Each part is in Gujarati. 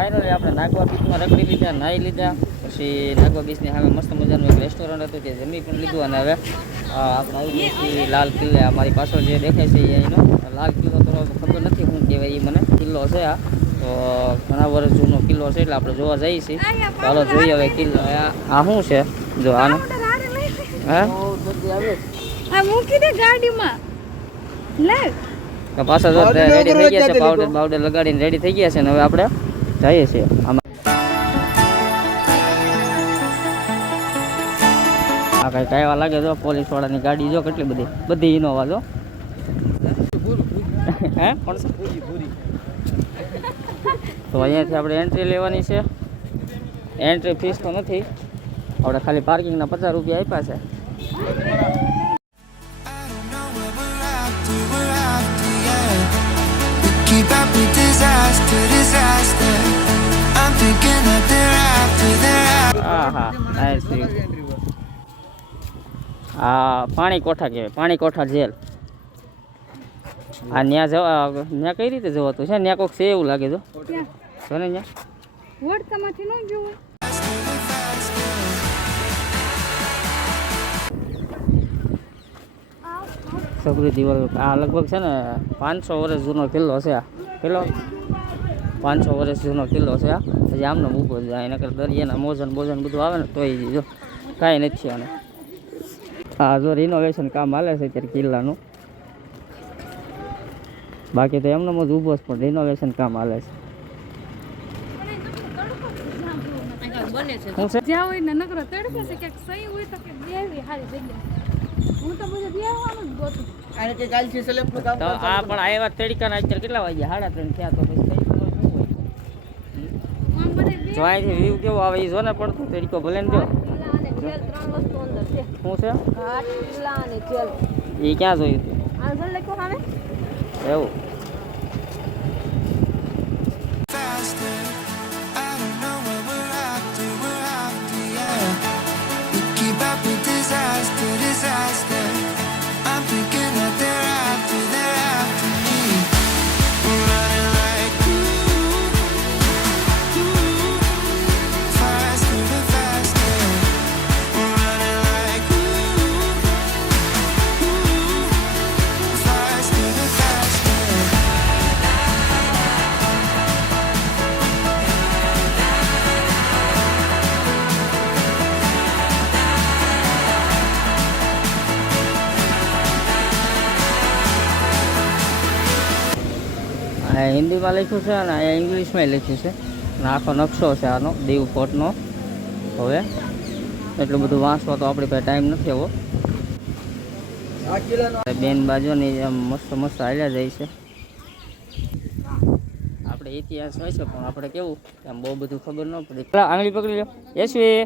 ફાઇનલી આપણે નાગવા બીચમાં રખડી લીધા, નાહી લીધા. પછી નાગવા બીચની સામે મસ્ત મજાનું એક રેસ્ટોરન્ટ હતું, તે જમી પણ લીધું. અને હવે આપણે આવી ગયા છીએ લાલ કિલ્લે. અમારી પાછળ જે દેખાય છે એ અહીંનો લાલ કિલ્લો. તો ખબર નથી શું કહેવાય એ મને. કિલ્લો છે આ, તો ઘણા વર્ષ જૂનો કિલ્લો છે, એટલે આપણે જોવા જઈએ છીએ. ચાલો જોઈએ હવે કિલ્લો. આ શું છે જો આનો? હા મૂકી દે ગાડીમાં. પાછા જો રેડી થઈ ગયા છે, પાવડર બાવડર લગાડીને રેડી થઈ ગયા છે. ને હવે આપણે જઈએ છીએ આમાં. આ કઈ કાયવા લાગે જો પોલીસ વાળાની ગાડી જો કેટલી બધી ઇનોવા જો. હે કોણ છે? તો અહીંયાથી આપણે એન્ટ્રી લેવાની છે. એન્ટ્રી ફીસ તો નથી, આપણે ખાલી પાર્કિંગના 50 રૂપિયા આપ્યા છે. Keep up with disaster, disaster. I'm thinking that they're after, they're after. આ પાણી કોઠા કહેવાય, પાણી કોઠા જેલ. આ ન્યા જવા, ન્યા કઈ રીતે જવાતું છે? ન્યા કોક છે એવું લાગે જો. જો ને ન્યા વડતામાંથી ન જોવું. સબરી દિવાલ. આ લગભગ છે ને 500 વર્ષ જૂનો કિલ્લો છે. આ કિલ્લો 500 વર્ષ જૂનો કિલ્લો છે. આ હજી આમને ઊભો છે. એના કરતાં દરિયાના મોજન બોજન બધું આવે ને તો એ જો કાંઈ નથી આને. હા જો રિનોવેશન કામ હાલે છે અત્યારે કિલ્લાનું. બાકી તો એમને જ ઊભો છે, પણ રિનોવેશન કામ હાલે છે. જ્યાં હોય ને નકરો તડકે છે, ક્યાંક સહી હોય તો કે બેવી સારી જગ્યા. હું તો બધું બેહવાનું જ ગોતું. આને કે કાલ છે સ્લેબ નું કામ તો આ પણ આયા તડકાના અત્યારે કેટલા વાગ્યા? 3:30 થયા. તો પછી તડકો શું હોય? જો અહીંથી વ્યૂ કેવો આવે એ જો ને પડતું તડકો ભલે ને જો. જેલ 3 વસ્તુ અંદર છે. શું છે? ઘાટ, કિલ્લા અને જેલ. એ ક્યાં જોયું હતું? આ જેલ લખો સામે. એવું Faster. I don't know what we're after, yeah. We keep up with disaster, disaster. I'm thinking that they're after me. We're running like faster and faster. We're running like faster and faster. આ હિન્દીમાં લખ્યું છે અને અહીંયા ઇંગ્લિશમાં લખ્યું છે. અને આખો નકશો છે આનો દીવ ફોર્ટનો. હવે એટલું બધું વાંચવા તો આપણી પાસે ટાઈમ નથી એવો. બેન બાજુની જેમ મસ્ત મસ્ત હાલ્યા જાય છે. આપણે ઇતિહાસ હોય છે, પણ આપણે કેવું આમ બહુ બધું ખબર ન પડે. આંગળી પકડી લો. યશવી,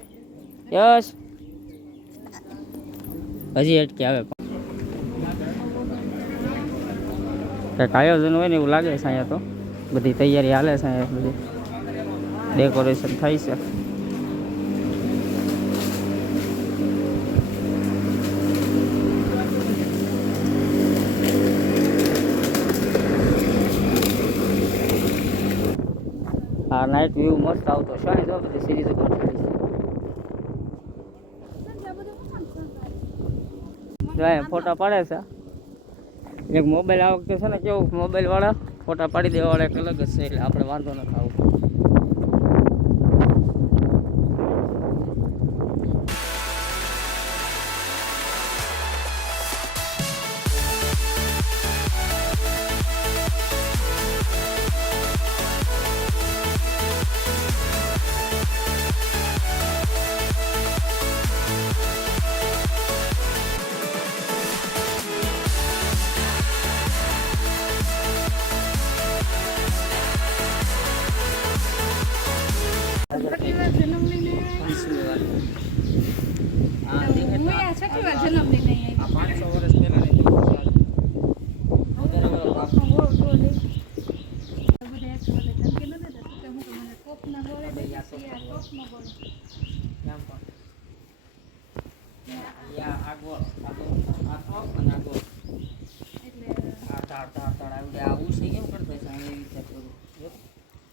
યશ હજી અટકે આવે. કંઈક આયોજન હોય ને એવું લાગે છે અહીંયા. તો બધી તૈયારી હાલે છે અહીંયા, બધી ડેકોરેશન થાય છે. આ નાઇટ વ્યૂ મસ્ત આવતો છે. જો બધી સિરીઝો ગોઠવેલી છે. જો અહીંયા ફોટા પાડે છે. એક મોબાઈલ આ વખતે છે ને કેવું, મોબાઈલ વાળા ફોટા પાડી દેવા વાળા એક અલગ જ છે, એટલે આપણે વાંધો ન ખાવું.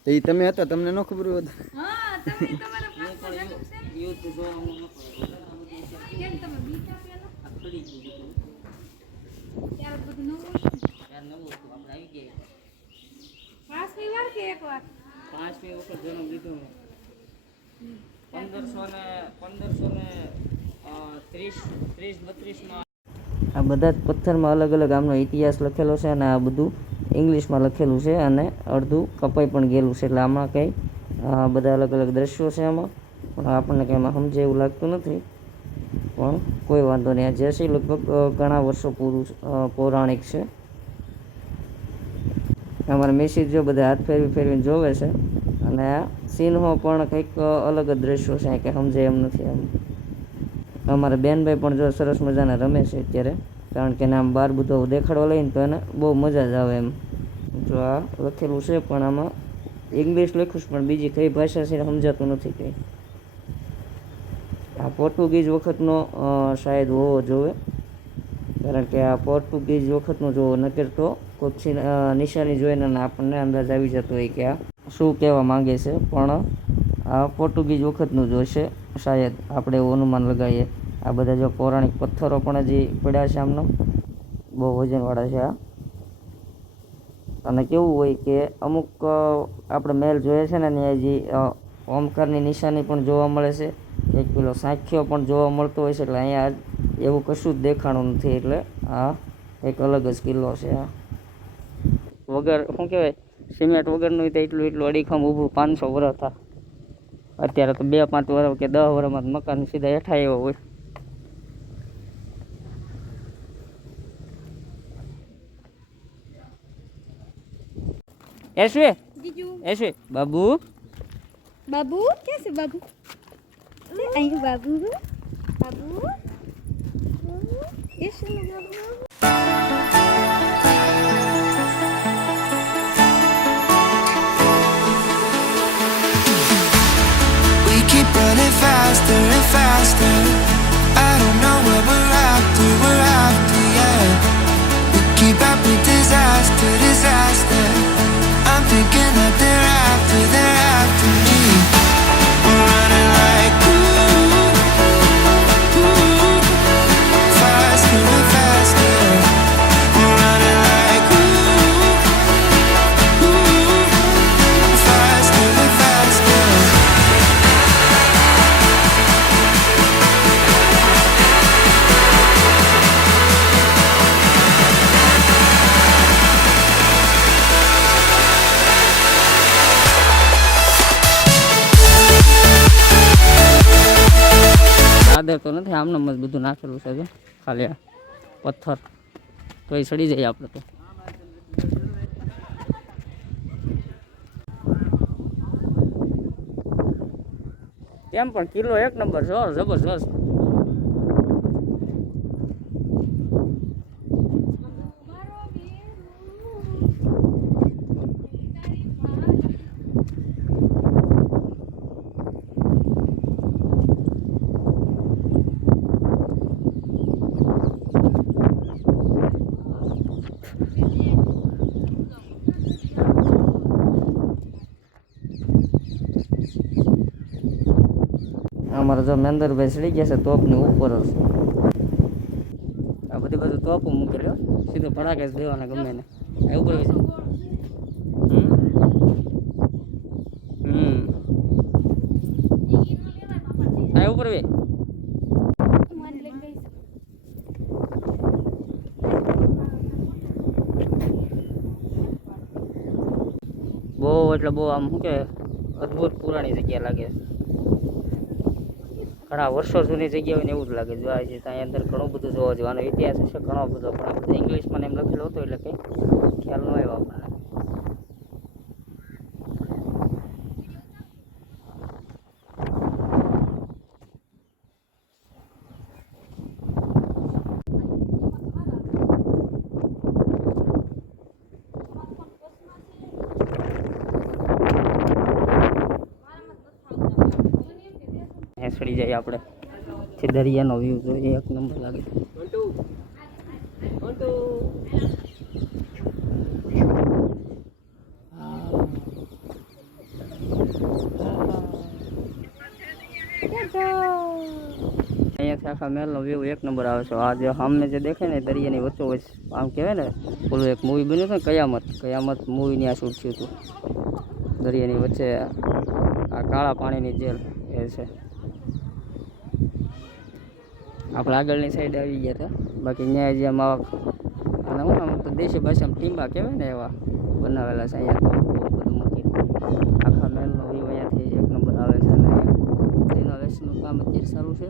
તો એ તમે હતા તમને ન ખબર હોય તો? હા તમે તમારા પાસમાં જાગૃત છે ને? યુદ્ધ જોવામાં કેમ તમે બીતા પેલા આ ખડી ગયું બધું. ત્યારે બધું નવું હોય ને. ત્યારે નવું હતું આપણે આવી ગયા. પાંચમી વાર કે એક વાર 5મી વખત જન્મ લીધો મેં. 1530-32માં આ બધા જ પથ્થરમાં અલગ અલગ આમનો ઇતિહાસ લખેલો છે અને આ બધું ઇંગ્લિશમાં લખેલું છે અને અડધું કપાઈ પણ ગયેલું છે એટલે આમાં કંઈ બધા અલગ અલગ દ્રશ્યો છે આમાં પણ આપણને કંઈ એમાં સમજે એવું લાગતું નથી પણ કોઈ વાંધો નહીં. આ જેસી લગભગ ઘણા વર્ષો પૌરાણિક છે. અમારા મેસેજ જો બધા હાથ ફેરવીને જોવે છે અને આ સિંહો પણ કંઈક અલગ જ દ્રશ્યો છે કે સમજે એમ નથી. એમ અમારા બેનભાઈ પણ જો સરસ મજાના રમે છે અત્યારે કારણ કે આમ બહાર બધું દેખાડવા લઈને તો એને બહુ મજા જ આવે એમ. જો આ લખેલું છે પણ આમાં ઇંગ્લિશ લખ્યું છે પણ બીજી કઈ ભાષા છે સમજાતું નથી કંઈ. આ પોર્ટુગીઝ વખતનો શાયદ હોવો જોઈએ કારણ કે આ પોર્ટુગીઝ વખતનો જો નકર તો કોઈક નિશાની જોઈને આપણને અંદાજ આવી જતો હોય કે આ શું કહેવા માંગે છે પણ આ પોર્ટુગીઝ વખતનું જ હશે શાયદ આપણે એવું અનુમાન લગાવીએ. આ બધા જો પૌરાણિક પથ્થરો પણ હજી પડ્યા છે આમનો બહુ વજનવાળા છે આ. અને કેવું હોય કે અમુક આપણે મહેલ જોઈએ છે ને ત્યાં હજી ઓમકારની નિશાની પણ જોવા મળે છે એક પેલો સાંખ્યો પણ જોવા મળતો હોય છે એટલે અહીંયા એવું કશું જ દેખાણું નથી એટલે આ એક અલગ જ કિલ્લો છે. આ વગર શું કહેવાય સિમેન્ટ વગરનું તો એટલું અડીખમ ઊભું 500 વર્ષ થાય. અત્યારે તો 2-5 વર્ષ કે 10 વર્ષમાં મકાન સીધા હેઠા એવો હોય. એસવે જીજુ એસવે બાબુ બાબુ ક્યાં છે બાબુ અહીં બાબુ બાબુ એ શું Babu We keep running faster and faster. I don't know where we're after, yeah. We keep up with disaster. I'm thinking that they're after me. We're running like ooh, faster and faster. We're running like ooh, faster and faster. આદર તો નથી આમને જ બધું નાખેલું છે જો ખાલી આ પથ્થર તો એ સડી જાય આપણે તો. કેમ પણ કિલ્લો એક નંબર છે જબરજસ્ત. અમારા જો મેંદરભાઈ ચડી ગયા છે તોપની ઉપર જ. આ બધી બધું તોપ મૂકેલો સીધો ભડાકે જ દેવાના ગમે ને ઉપર છે. આ ઉપર વે બહુ એટલે બહુ આમ શું કે અદ્ભુત પુરાણી જગ્યા લાગે. ઘણા વર્ષો જૂની જગ્યા હોય ને એવું જ લાગે. જોવા છે ત્યાં અંદર ઘણું બધું જોવા જવાનો ઇતિહાસ છે ઘણો બધો પણ આ બધું ઇંગ્લિશમાં એમ લખેલો હતો એટલે કંઈ ખ્યાલ ન આવ્યો આપણને. ચડી જાય આપણે જે દરિયાનો વ્યૂ જોઈએ એક નંબર લાગે. અહીંયાથી આખા મહેલનો વ્યૂ એક નંબર આવે છે. આ જે સામે જે દેખાય ને દરિયાની વચ્ચોવચ્ચ આમ કહેવાય ને ઓલું એક મૂવી બન્યું હતું ને કયામત મૂવીની આ શૂટ થયું હતું. દરિયાની વચ્ચે આ કાળા પાણીની જેલ એ છે. આપણે આગળની સાઈડ આવી ગયા હતા. બાકી ત્યાં જે આમાં અને હું આમ તો દેશી ભાષામાં ટીંબા કહેવાય ને એવા બનાવેલા છે. અહીંયા તો બહુ બધું મૂકી આખા મહેલનો વ્યૂ અહીંયાથી એક નંબર આવે છે. અને રિનોવેશનનું કામ અત્યારે ચાલુ છે.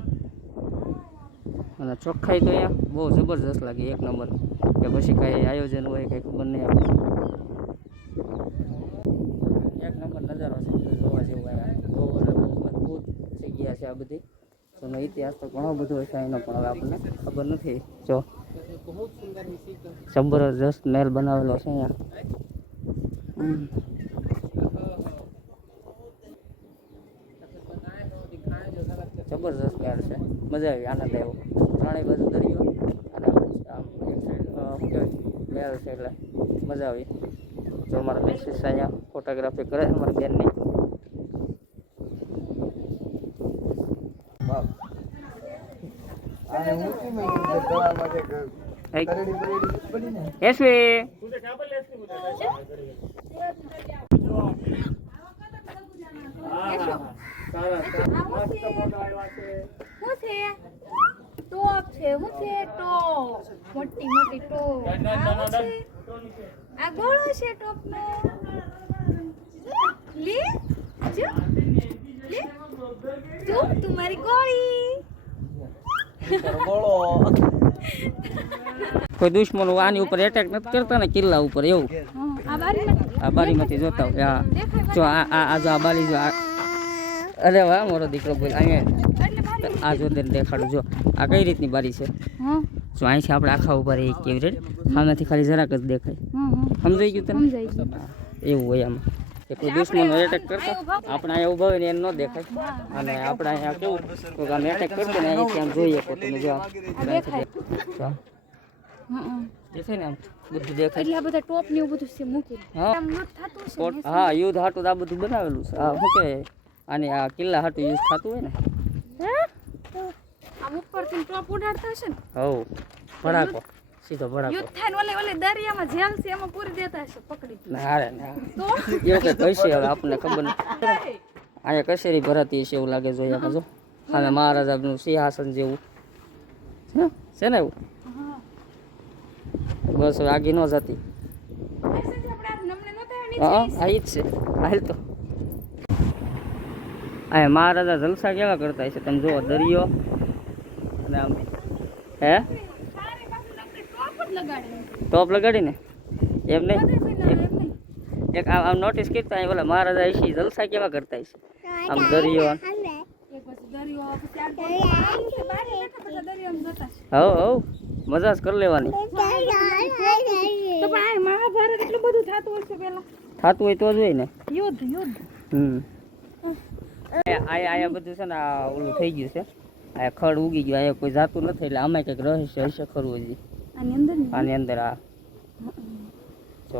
અને ચોખ્ખાઈ તો અહીંયા બહુ જબરજસ્ત લાગી એક નંબર. કે પછી કાંઈ આયોજન હોય કંઈ ખબર નહીં આપણે. એક નંબર નજારો છે જોવા જેવું. અહીંયા બહુ મજબૂત જગ્યા છે આ બધી. એનો ઇતિહાસ તો ઘણો બધો છે એનો, પણ હવે આપણને ખબર નથી. જો જબરજસ્ત મહેલ બનાવેલો છે અહીંયા. જબરજસ્ત મહેલ છે, મજા આવી, આનંદ આવ્યો. ત્રણેય બાજુ દરિયો અને આમ એક સાઈડ મહેલ છે એટલે મજા આવી. જો અમારા મિસિસ અહીંયા ફોટોગ્રાફી કરે અમારી બેનની. ટોપ છે હું છે ટોપ મોટી મોટી ટોપ આ ગોળો છે ટોપ નો લે જો લે જો તમારી ગોળી કોઈ દુશ્મનો આની ઉપર એટેક નથી કરતા ને કિલ્લા ઉપર એવું. આ બારીમાંથી જોતા હોય. હા જો આ જો આ બારી જો. અરે વાહ મારો દીકરો બોલ. અહીંયા આ જો દેખાડું. જો આ કઈ રીતની બારી છે. જો અહીંથી આપણે આખા ઉપર રહી કેવી રીતે સામેથી ખાલી જરાક જ દેખાય. સમજાઈ ગયું તને? એવું હોય આમાં કે કોઈ દુશ્મનો એટેક કરતા આપણે અહીંયા ઊભા હોય ને એને ન દેખાય. અને આપણે અહીંયા કેવું કોઈ આમ એટેક કરતો ને અહીંથી આમ જોઈએ તો તમે જો દેખાય ને આમ બધું દેખાય. એટલે આ બધા ટોપ ને એવું બધું છે મૂકી. હા આમ યુદ્ધ થતું છે ને. હા યુદ્ધ હાટું આ બધું બનાવેલું છે. આ શું કહેવાય આને આ કિલ્લા હાટું યુઝ થતું હોય ને. આમ ઉપરથી ટોપ ઉડાડતા છે ને. હવ ભડાકો સીધો ભડાકો. યુદ્ધ થાય ને ઓલે દરિયામાં જેલ છે એમાં પૂરી દેતા છે પકડી. ના રે ના તો એવું કંઈ કહેશે હવે આપણને ખબર નથી. અહીંયા કચેરી ભરાતી છે એવું લાગે. જોઈએ આપણે જો સામે મહારાજાનું સિંહાસન જેવું છે ને એવું. બસ હવે આગી ન જતી. હા આ જ છે. હાલ તો આ મહારાજા જલસા કેવા કરતા હશે તમે જુઓ. દરિયો અને આમ હે ટોપ લગાડીને એમ નહીં. એક આમ નોટિસ કરતા અહીં બોલે મહારાજા હશે જલસા કેવા કરતા હશે. આમ દરિયો હવ હવ મજા જ કરી લેવાની. તો પણ આ મહાભારત એટલું બધું થતું હશે પેલા. થતું હોય તો જ હોય ને યુદ્ધ. આયા બધું છે ને આ ઓલું થઈ ગયું છે. આ ખડ ઉગી ગયું. અહીંયા કોઈ જાતું નથી એટલે આમાં કંઈક રહસ્ય હશે ખરું હજી આની અંદર. આ જો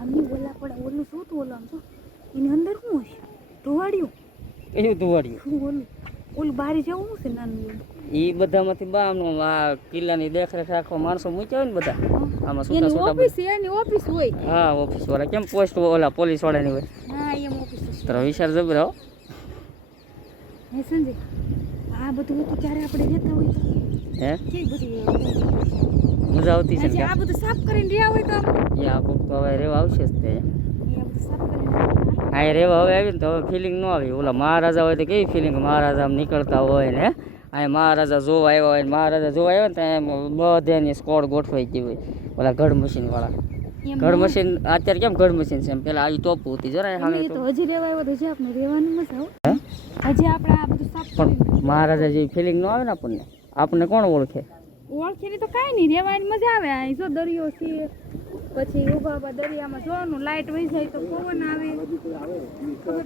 આમની ઓલા પડે ઓલું શું તું ઓલું આમ જો એની અંદર શું હશે ધોવાડ્યું એવું ધોવાડ્યું. ઓલું બારી જેવું શું છે નાનું એ બધામાંથી બાનું આ કિલ્લાની દેખરેખ રાખવા માણસો મૂક્યા હોય ને બધા આમાં છૂટા છૂટા. એની ઓફિસ હોય. હા ઓફિસ વાળા કેમ પોસ્ટ ઓલા પોલીસ વાળાની હોય. હા એમ ઓફિસ તારો વિચાર જબર હો. હે સંજય આ બધું હતું ત્યારે આપણે રહેતા હોય તો હે કેવી બધી મજા આવતી છે ને આ બધું સાફ કરીને રહ્યા હોય તો એ આ કોક તો હવે રેવા આવશે જ તે. આ બધું સાફ કરીને આ રેવા હવે આવી ને તો હવે ફિલિંગ ન આવી. ઓલા મહારાજા હોય તો કેવી ફિલિંગ મહારાજા આમ નીકળતા હોય ને. અહીંયા મહારાજા જોવા આવ્યા હોય ને મહારાજા જોવા આવ્યા ને ત્યાં બધાની સ્કોડ ગોઠવાઈ ગઈ હોય. ઓલા ગઢ મશીન વાળા ગઢ મશીન અત્યારે કેમ ગઢ મશીન છે એમ પેલા આવી ટોપ હતી જરાય સામે તો હજી રહેવા આવ્યો તો હજી આપણે રહેવાની મજા આવે. હજી આપણે આ બધું સાફ પણ મહારાજા જેવી ફિલિંગ ન આવે ને આપણને કોણ ઓળખે. ઓળખીની તો કાંઈ નહીં રહેવાની મજા આવે. અહીં જો દરિયો છે પછી ઉભા દરિયામાં જોવાનું લાઇટ વહી જાય તો પવન આવે.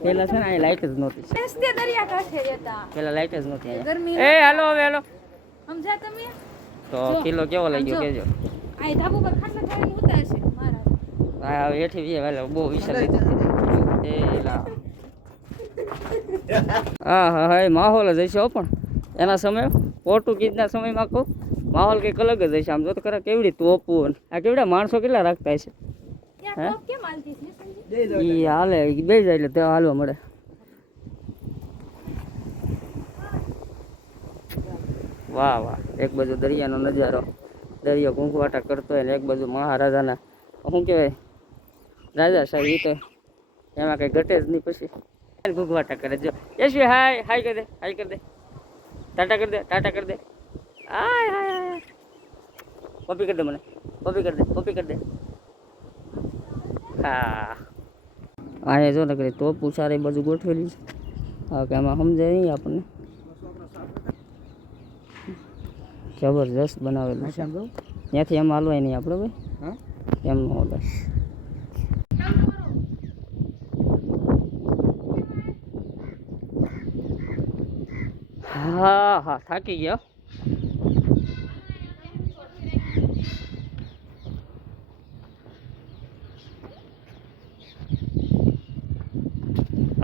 પેલા છે ને અહીં લાઇટ જ નહોતી. તે દરિયા કાંઠે રહેતા પેલા લાઇટ જ નહોતી અહીંયા. ગરમી એ હાલો હવે હાલો. સમજ્યા તમે? તો કિલો કેવો લઈ ગયો કેજો. આ ધાબુ પર ખાટલા ખાઈને ઉતારશે મારા. હા હવે એઠી વીએ વાલે બહુ વિશાળ લીધી. એલા હા હા હા માહોલ જ હશે પણ એના સમય પોર્ટુગીઝના સમયમાં કહું માહોલ કંઈક અલગ જ હશે. આમ જો તો ખરા કેવડી તોપું આ કેવડા માણસો કેટલા રાખતા હશે. ત્યાં હે? ટોપ કેમ હાલતી છે સંજય? ઈ હાલે બે જાય એટલે ત્યાં હાલવા મળે. વાહ વાહ, એક બાજુ દરિયાનો નજારો, દરિયો ઘૂંઘવાટા કરતો હોય ને એક બાજુ મહારાજાના શું કહેવાય રાજાશાહી, ઈ તો એમાં કંઈ ઘટે જ નહીં. પછી ઘૂંઘવાટા કરે. જો યશવી હાય હાય કરી દે, હાય કરી દે, ટાટા કરી દે, ટાટા કરી દે. હાય હાય હાય, કોપી કરી દે મને, કોપી કરી દે, કોપી કરી દે. હા અહીંયા જો ને કરી તોપું સારી બાજુ ગોઠવેલી છે. હા કે આમાં સમજાય નહીં આપણને. જબરજસ્ત બનાવેલું છે. ત્યાંથી એમ હાલવાય નહીં આપણે ભાઈ, એમ ન હાલે. હા હા થાકી ગયા.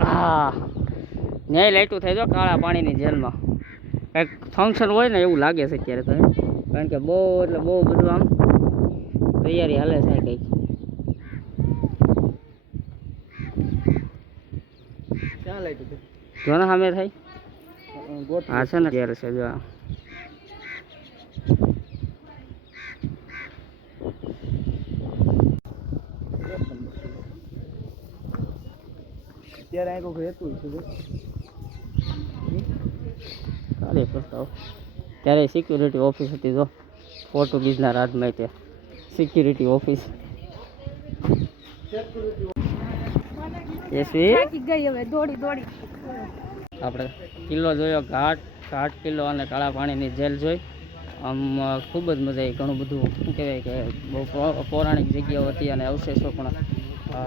હા ન્યાય લાઈટું થાય જો કાળા પાણીની જેલમાં કંઈક ફંક્શન હોય ને એવું લાગે છે અત્યારે તો. કારણ કે બહુ એટલે બહુ બધું આમ તૈયારી હાલે છે કંઈક. ક્યાં લાઈટ હતી? જો ને સામે થાય. હા છે ને અત્યારે છે જો. અત્યારે અહીં કોઈ રહેતું છે ચાલે પ્રસ્તાવ. ત્યારે સિક્યુરિટી ઓફિસ હતી જો પોર્ટુગીઝના રાજમાં, ત્યાં સિક્યુરિટી ઓફિસ. થાકી ગઈ હવે દોડી દોડી. આપણે કિલ્લો જોયો, ઘાટ કિલ્લો અને કાળા પાણીની જેલ જોઈ. આમ ખૂબ જ મજા આવી. ઘણું બધું શું કહેવાય કે બહુ પૌરાણિક જગ્યાઓ હતી અને અવશેષો પણ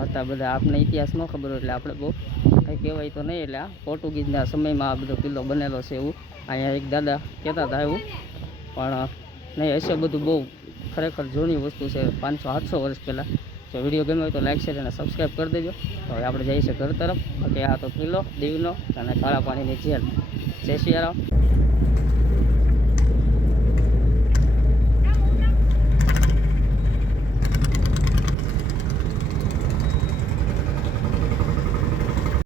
હતા બધા. આપણે ઇતિહાસ ન ખબર હોય એટલે આપણે બહુ કંઈ કહેવાય તો નહીં. એટલે આ પોર્ટુગીઝના સમયમાં આ બધો કિલ્લો બનેલો છે એવું અહીંયા એક દાદા કહેતા હતા એવું. પણ નહીં હશે બધું બહુ ખરેખર જૂની વસ્તુ છે, 500-700 વર્ષ પહેલાં. જો વિડીયો ગમ્યો હોય તો લાઈક શેર અને સબસ્ક્રાઈબ કરી દેજો. તો હવે આપણે જઈએ છીએ ઘર તરફ. કે આ તો કિલ્લો દીવનો અને કાળા પાણીની જેલ. જય સિયારામ.